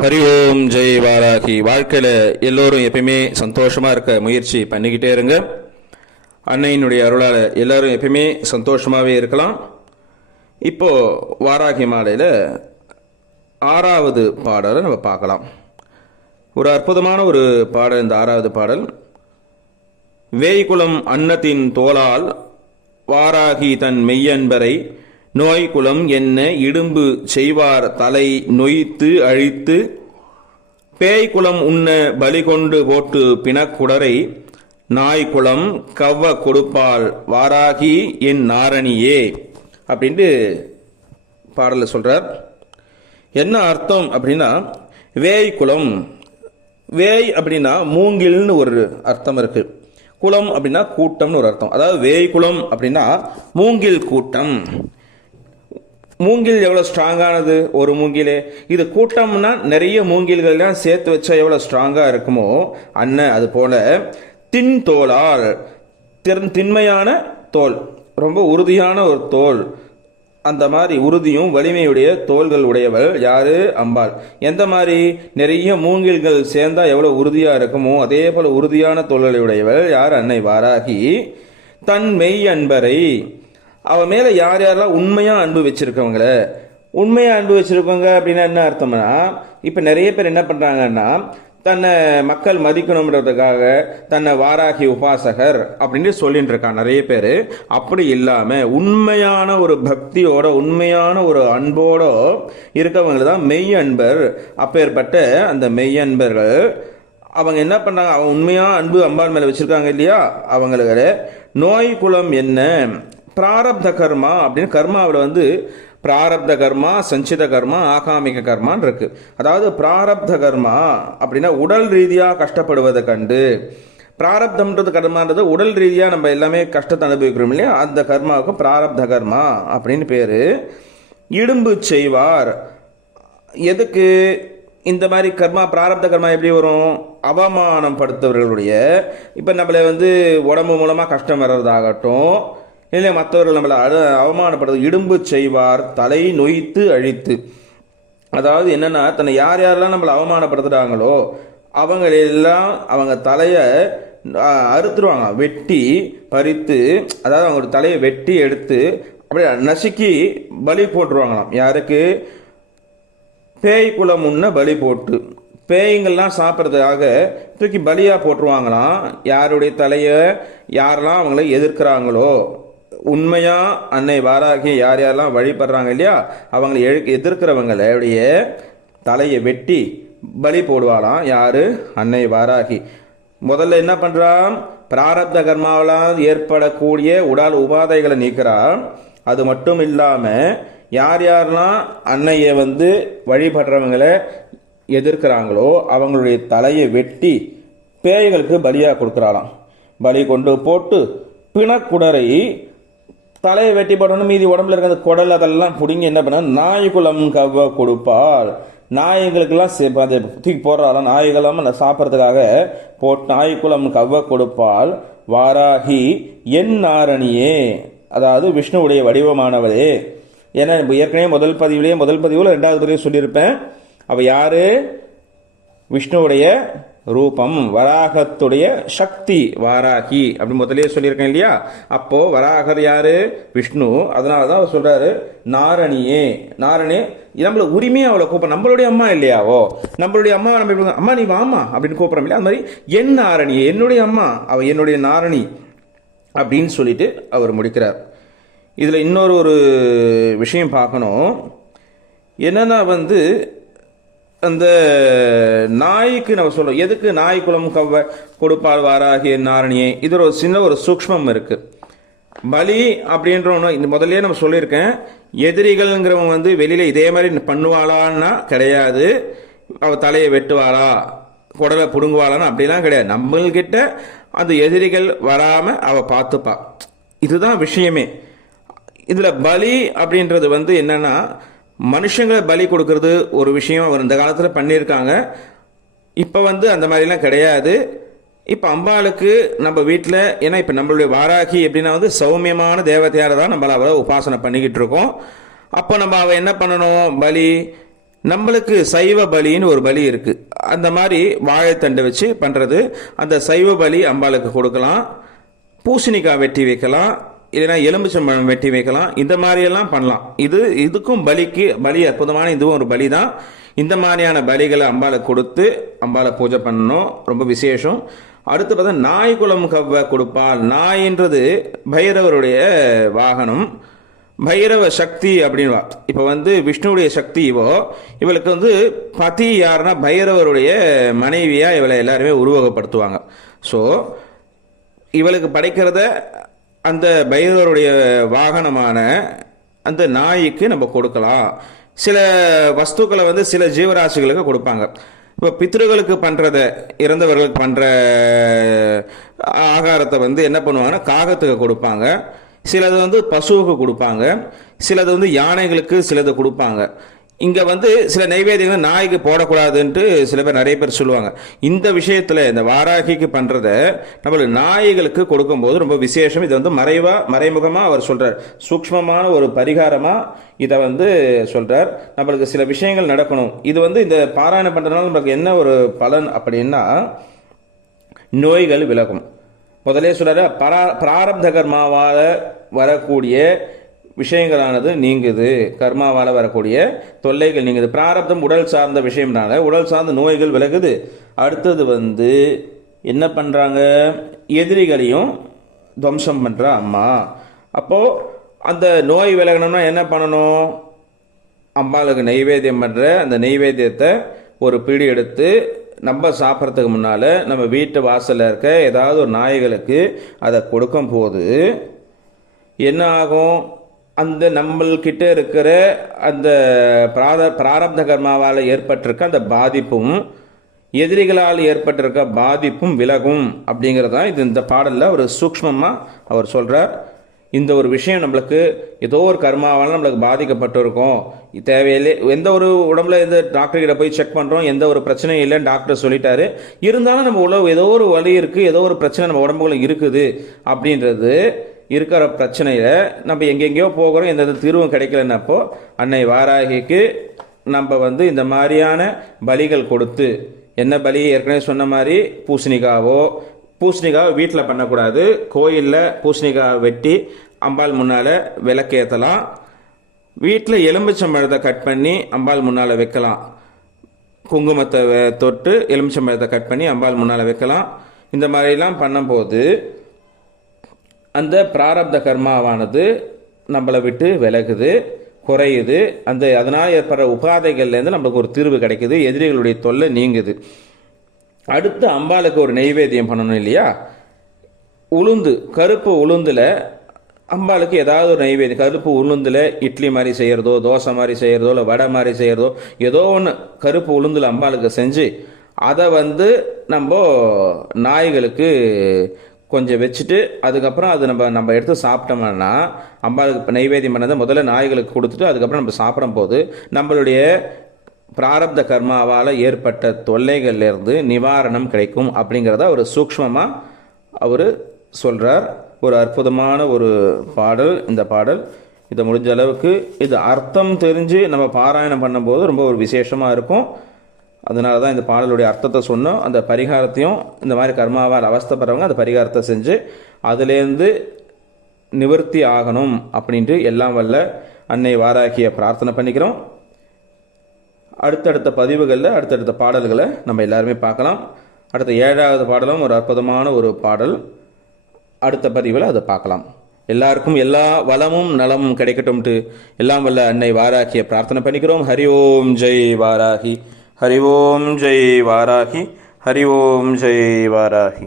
ஹரி ஓம் ஜெய் வாராகி. வாழ்க்கையில் எல்லோரும் எப்பயுமே சந்தோஷமாக இருக்க முயற்சி பண்ணிக்கிட்டே இருங்க. அன்னையினுடைய அருளால் எல்லோரும் எப்பயுமே சந்தோஷமாகவே இருக்கலாம். இப்போது வாராகி மாலையில் 6வது பாடலை நம்ம பார்க்கலாம். ஒரு அற்புதமான ஒரு பாடல் இந்த 6வது பாடல். வேய்குலம் அன்னத்தின் தோளால் வாராகி தன் மெய்யன்பரை நோய்குலம் என்ன இடும்பு செய்வார் தலை நொய்த்து அழித்து பேய்குலம் உண்ண பலி கொண்டு போட்டு பிணக்குடரை நாய்குலம் கவ்வ கொடுப்பாள் வாராகி என் நாரணியே அப்படின்ட்டு பாடலில் சொல்கிறார். என்ன அர்த்தம் அப்படின்னா, வேய்குலம், வேய் அப்படின்னா மூங்கில்னு ஒரு அர்த்தம் இருக்குது. குலம் அப்படின்னா கூட்டம்னு ஒரு அர்த்தம். அதாவது வேய்குலம் அப்படின்னா மூங்கில் கூட்டம். மூங்கில் எவ்வளோ ஸ்ட்ராங்கானது, ஒரு மூங்கிலே. இது கூட்டம்னா நிறைய மூங்கில்கள்லாம் சேர்த்து வச்சா எவ்வளோ ஸ்ட்ராங்காக இருக்குமோ அது போல தின் தோளால், திண்மையான தோல், ரொம்ப உறுதியான ஒரு தோல், அந்த மாதிரி உறுதியும் வலிமையுடைய தோள்கள் உடையவள் யாரு? அம்பாள். எந்த மாதிரி நிறைய மூங்கில்கள் சேர்ந்தா எவ்வளோ உறுதியாக இருக்குமோ அதே போல உறுதியான தோள்களை உடையவள் யார்? அன்னை வாராகி. தன் மெய் அன்பரை, அவன் மேலே யார் யாரெல்லாம் உண்மையாக அன்பு வச்சுருக்கவங்கள, உண்மையாக அன்பு வச்சுருக்கவங்க அப்படின்னா என்ன அர்த்தம்னா, இப்போ நிறைய பேர் என்ன பண்ணுறாங்கன்னா, தன்னை மக்கள் மதிக்கணுன்றதுக்காக தன்னை வாராகி உபாசகர் அப்படின்னு சொல்லிட்டு இருக்கான் நிறைய பேர். அப்படி இல்லாமல் உண்மையான ஒரு பக்தியோட உண்மையான ஒரு அன்போட இருக்கவங்க தான் மெய் அன்பர். அப்பேற்பட்ட அந்த மெய் அன்பர்கள் அவங்க என்ன பண்ணுறாங்க, அவங்க உண்மையாக அன்பு அம்பாள் மேலே வச்சுருக்காங்க இல்லையா, அவங்களுக்கு நோய் குலம் என்ன, பிராரப்த கர்மா அப்படின்னு கர்மாவில் பிராரப்த கர்மா, சஞ்சித கர்மா, ஆகாமிக கர்மான்னு இருக்கு. அதாவது பிராரப்த கர்மா அப்படின்னா உடல் ரீதியாக கஷ்டப்படுவதை கண்டு, பிராரப்தம்ன்றது கர்மான்றது உடல் ரீதியாக நம்ம எல்லாமே கஷ்டத்தை அனுபவிக்கிறோம் இல்லையா, அந்த கர்மாவுக்கும் பிராரப்த கர்மா அப்படின்னு பேர். இடும்பு செய்வார், எதுக்கு இந்த மாதிரி கர்மா, பிராரப்த கர்மா எப்படி வரும்? அவமானம் படுத்தவர்களுடைய, இப்போ நம்மளை உடம்பு மூலமாக கஷ்டம் வர்றதாகட்டும், இல்லை மற்றவர்கள் நம்மளை அவமானப்படுறது. இடும்பு செய்வார் தலை நொய்த்து அழித்து, அதாவது என்னென்னா தன்னை யார் யாரெல்லாம் நம்மளை அவமானப்படுத்துகிறாங்களோ அவங்களெல்லாம் அவங்க தலையை அறுத்துருவாங்க, வெட்டி பறித்து, அதாவது அவங்களோட தலையை வெட்டி எடுத்து அப்படியே நசுக்கி பலி போட்டுருவாங்களாம். யாருக்கு? பேய் குலம் முன்ன பலி போட்டு, பேய்கள்லாம் சாப்பிட்றதுக்காக தூக்கி பலியாக போட்டுருவாங்களாம். யாருடைய தலையை யாரெல்லாம் அவங்கள எதிர்க்கிறாங்களோ, உண்மையாக அன்னை வாராகி யார் யாரெல்லாம் வழிபடுறாங்க இல்லையா, அவங்களை எதிர்க்கிறவங்களுடைய தலையை வெட்டி பலி போடுவாளாம். யாரு? அன்னை வாராகி. முதல்ல என்ன பண்ணுறான்? பிராரப்த கர்மாவெல்லாம் ஏற்படக்கூடிய உடல் உபாதைகளை நீக்கிறான். அது மட்டும் இல்லாமல் யார் யாரெல்லாம் அன்னையை வழிபடுறவங்களை எதிர்க்கிறாங்களோ அவங்களுடைய தலையை வெட்டி பேய்களுக்கு பலியாக கொடுக்குறாளாம். பலி கொண்டு போட்டு பிணக்குடரை, தலையை வெட்டி போட்டோன்னு மீதி உடம்புல இருக்கிற குடல் அதெல்லாம் பிடிங்கி என்ன பண்ண நாய்குலம் கவ்வ கொடுப்பாள். நாய்களுக்கெல்லாம் அதை தூக்கி போடுறாலாம், நாய்களாம் சாப்பிட்றதுக்காக போட்டு நாய்குலம் கவ்வ கொடுப்பாள் வாராகி என் நாரணியே, அதாவது விஷ்ணுவுடைய வடிவமானவரே. ஏன்னா ஏற்கனவே முதல் பதிவில் 2வது பதிவு சொல்லியிருப்பேன். அவள் யாரு? விஷ்ணுவுடைய ரூபம், வராகத்துடைய சக்தி வாராகி அப்படி முதலே சொல்லியிருக்கேன் இல்லையா. அப்போ வராகர் யாரு? விஷ்ணு. அதனால தான் அவர் சொல்றாரு நாரணியே. நாரணி நம்மள உரிமையா அவளை கூப்பிட, நம்மளுடைய அம்மா இல்லையாவோ, நம்மளுடைய அம்மா நம்ம அம்மா நீ வாமா அப்படின்னு கூப்பிடறோம் இல்லையா, அது மாதிரி என் நாரணியே, என்னுடைய அம்மா, அவ என்னுடைய நாரணி அப்படின்னு சொல்லிட்டு அவர் முடிக்கிறார். இதில் இன்னொரு விஷயம் பார்க்கணும். என்னன்னா அந்த நாய்க்கு நம்ம சொல்றோம், எதுக்கு நாய் குலம் கவ்வ கொடுப்பால் வாராகிய நாரணியே, இது ஒரு சின்ன ஒரு சூக்ஷ்மம் இருக்கு. பலி அப்படின்ற ஒன்று இந்த முதல்ல நம்ம சொல்லியிருக்கேன். எதிரிகள்ங்கிறவங்க வெளியில இதே மாதிரி பண்ணுவாளான்னா கிடையாது. அவ தலையை வெட்டுவாளா, குடலை புடுங்குவாளான்னு அப்படிலாம் கிடையாது. நம்மள்கிட்ட அந்த எதிரிகள் வராம அவ பார்த்துப்பா. இதுதான் விஷயமே. இதுல பலி அப்படின்றது என்னன்னா, மனுஷங்களை பலி கொடுக்கறது ஒரு விஷயம் அவர் இந்த காலத்தில் பண்ணியிருக்காங்க. இப்போ அந்த மாதிரிலாம் கிடையாது. இப்போ அம்பாளுக்கு நம்ம வீட்டில், ஏன்னா இப்போ நம்மளுடைய வாராகி எப்படின்னா சௌமியமான தேவதையார தான் நம்மள அவளை உபாசனை பண்ணிக்கிட்டு இருக்கோம். அப்போ நம்ம அவள் என்ன பண்ணணும்? பலி நம்மளுக்கு சைவ பலின்னு ஒரு பலி இருக்கு. அந்த மாதிரி வாழைத்தண்டை வச்சு பண்றது. அந்த சைவ பலி அம்பாளுக்கு கொடுக்கலாம். பூசணிக்காய் வெட்டி வைக்கலாம், இல்லைன்னா எலும்புச்சம்பழம் வெட்டி வைக்கலாம். இந்த மாதிரியெல்லாம் பண்ணலாம். இதுக்கும் பலி அற்புதமான இதுவும் ஒரு பலி தான். இந்த மாதிரியான பலிகளை அம்பாளுக்கு கொடுத்து அம்பாளை பூஜை பண்ணணும், ரொம்ப விசேஷம். அடுத்து பார்த்தா நாய் குலம் கவ்வ கொடுப்பாள். நாயின்றது பைரவருடைய வாகனம், பைரவ சக்தி அப்படின்வா. இப்போ விஷ்ணுவுடைய சக்தி இவளுக்கு பதி யாருன்னா பைரவருடைய மனைவியா இவளை எல்லாருமே உருவகப்படுத்துவாங்க. ஸோ இவளுக்கு படைக்கிறத அந்த பைரவருடைய வாகனமான அந்த நாய்க்கு நம்ம கொடுக்கலாம். சில வஸ்துக்களை சில ஜீவராசிகளுக்கு கொடுப்பாங்க. இப்போ பித்ருகளுக்கு பண்ணுறத, இறந்தவர்களுக்கு பண்ணுற ஆகாரத்தை என்ன பண்ணுவாங்கன்னா காகத்துக்கு கொடுப்பாங்க. சிலது பசுவுக்கு கொடுப்பாங்க, சிலது யானைகளுக்கு சிலது கொடுப்பாங்க. இங்கே சில நைவேத்தியங்கள் நாய்க்கு போடக்கூடாதுன்ட்டு சில பேர் நிறைய பேர் சொல்லுவாங்க. இந்த விஷயத்தில் இந்த வாராகிக்கு பண்ணுறத நம்மளுக்கு நாய்களுக்கு கொடுக்கும்போது ரொம்ப விசேஷம். இதை மறைமுகமாக அவர் சொல்கிறார், சூக்ஷ்மமான ஒரு பரிகாரமாக இதை சொல்கிறார். நம்மளுக்கு சில விஷயங்கள் நடக்கணும். இது இந்த பாராயணம் பண்ணுறதுனால நம்மளுக்கு என்ன ஒரு பலன் அப்படின்னா, நோய்கள் விலகும். முதலே சொல்கிறார், பிராரப்த கர்மாவால் வரக்கூடிய விஷயங்களானது நீங்குது, கர்மாவால் வரக்கூடிய தொல்லைகள் நீங்குது. பிராரப்தம் உடல் சார்ந்த விஷயம்னால உடல் சார்ந்த நோய்கள் விலகுது. அடுத்தது என்ன பண்ணுறாங்க, எதிரிகளையும் துவம்சம் பண்ணுற அம்மா. அப்போது அந்த நோய் விலகணும்னா என்ன பண்ணணும், அம்மாளுக்கு நைவேத்தியம் பண்ணுற அந்த நைவேத்தியத்தை ஒரு பிடி எடுத்து நம்ம சாப்பிட்றதுக்கு முன்னால் நம்ம வீட்டு வாசலில் இருக்க ஏதாவது ஒரு நாய்களுக்கு அதை கொடுக்கும் போது என்ன ஆகும், அந்த நம்மள்கிட்ட இருக்கிற அந்த பிராரப்த கர்மாவால் ஏற்பட்டிருக்க அந்த பாதிப்பும் எதிரிகளால் ஏற்பட்டிருக்க பாதிப்பும் விலகும். அப்படிங்கிறதான் இந்த பாடலில் ஒரு சூக்ஷ்மமாக அவர் சொல்கிறார். இந்த ஒரு விஷயம் நம்மளுக்கு ஏதோ ஒரு கர்மாவால் நம்மளுக்கு பாதிக்கப்பட்டிருக்கோம், தேவையில்லை, எந்த ஒரு உடம்புல எந்த டாக்டர்கிட்ட போய் செக் பண்ணுறோம், எந்த ஒரு பிரச்சனையும் இல்லைன்னு டாக்டர் சொல்லிட்டாரு, இருந்தாலும் நம்ம உள்ள ஏதோ ஒரு வலி இருக்குது, ஏதோ ஒரு பிரச்சனை நம்ம உடம்புக்குள்ள இருக்குது அப்படின்றது இருக்கிற பிரச்சனையில் நம்ம எங்கெங்கேயோ போகிறோம், எந்த தீர்வும் கிடைக்கலன்னப்போ அன்னை வாராகிக்கு நம்ம இந்த மாதிரியான பலிகள் கொடுத்து, என்ன பலி ஏற்கனவே சொன்ன மாதிரி பூசணிக்காவை வீட்டில் பண்ணக்கூடாது, கோயிலில் பூசணிக்காவை வெட்டி அம்பாள் முன்னால் விளக்கேற்றலாம். வீட்டில் எலும்பிச்சம்பழத்தை கட் பண்ணி அம்பாள் முன்னால் வைக்கலாம். குங்குமத்தை தொட்டு எலுமிச்சம்பழத்தை கட் பண்ணி அம்பாள் முன்னால் வைக்கலாம். இந்த மாதிரிலாம் பண்ணும்போது அந்த பிராரப்த கர்மாவானது நம்மளை விட்டு விலகுது, குறையுது. அதனால் ஏற்படுற உபாதைகள்லேருந்து நம்மளுக்கு ஒரு தீர்வு கிடைக்குது, எதிரிகளுடைய தொல்லை நீங்குது. அடுத்து அம்பாளுக்கு ஒரு நெய்வேத்தியம் பண்ணணும் இல்லையா, கருப்பு உளுந்தில் அம்பாளுக்கு ஏதாவது ஒரு நைவேத்தியம், கருப்பு உளுந்தில் இட்லி மாதிரி செய்கிறதோ, தோசை மாதிரி செய்கிறதோ, இல்லை வடை மாதிரி செய்கிறதோ, ஏதோ ஒன்று கருப்பு உளுந்தில் அம்பாளுக்கு செஞ்சு அதை நம்ம நாய்களுக்கு கொஞ்சம் வச்சுட்டு அதுக்கப்புறம் அது நம்ம எடுத்து சாப்பிட்டோம்னா, அம்பாளுக்கு நைவேத்தியம் பண்ணதை முதல்ல நாய்களுக்கு கொடுத்துட்டு அதுக்கப்புறம் நம்ம சாப்பிடும் போது நம்மளுடைய பிராரப்த கர்மாவால் ஏற்பட்ட தொல்லைகள்லேருந்து நிவாரணம் கிடைக்கும். அப்படிங்கிறத ஒரு சூக்ஷ்மமாக அவர் சொல்கிறார். ஒரு அற்புதமான ஒரு பாடல் இந்த பாடல். இதை முடிஞ்ச அளவுக்கு இது அர்த்தம் தெரிஞ்சு நம்ம பாராயணம் பண்ணும்போது ரொம்ப ஒரு விசேஷமாக இருக்கும். அதனால தான் இந்த பாடலுடைய அர்த்தத்தை சொன்னோம். அந்த பரிகாரத்தையும் இந்த மாதிரி கர்மாவால் அவஸ்தைப்படுறவங்க அந்த பரிகாரத்தை செஞ்சு அதுலேருந்து நிவர்த்தி ஆகணும் அப்படின்ட்டு எல்லாம் வல்ல அன்னை வாராகியை பிரார்த்தனை பண்ணிக்கிறோம். அடுத்தடுத்த பதிவுகளில் அடுத்தடுத்த பாடல்களை நம்ம எல்லாருமே பார்க்கலாம். அடுத்த 7வது பாடலும் ஒரு அற்புதமான ஒரு பாடல். அடுத்த பதிவில் அதை பார்க்கலாம். எல்லாருக்கும் எல்லா வளமும் நலமும் கிடைக்கட்டும்ட்டு எல்லாம் வல்ல அன்னை வாராகியை பிரார்த்தனை பண்ணிக்கிறோம். ஹரி ஓம் ஜெய் வாராகி, ஹரி ஓம் ஜெய் வாராகி, ஹரி ஓம் ஜெய் வாராகி.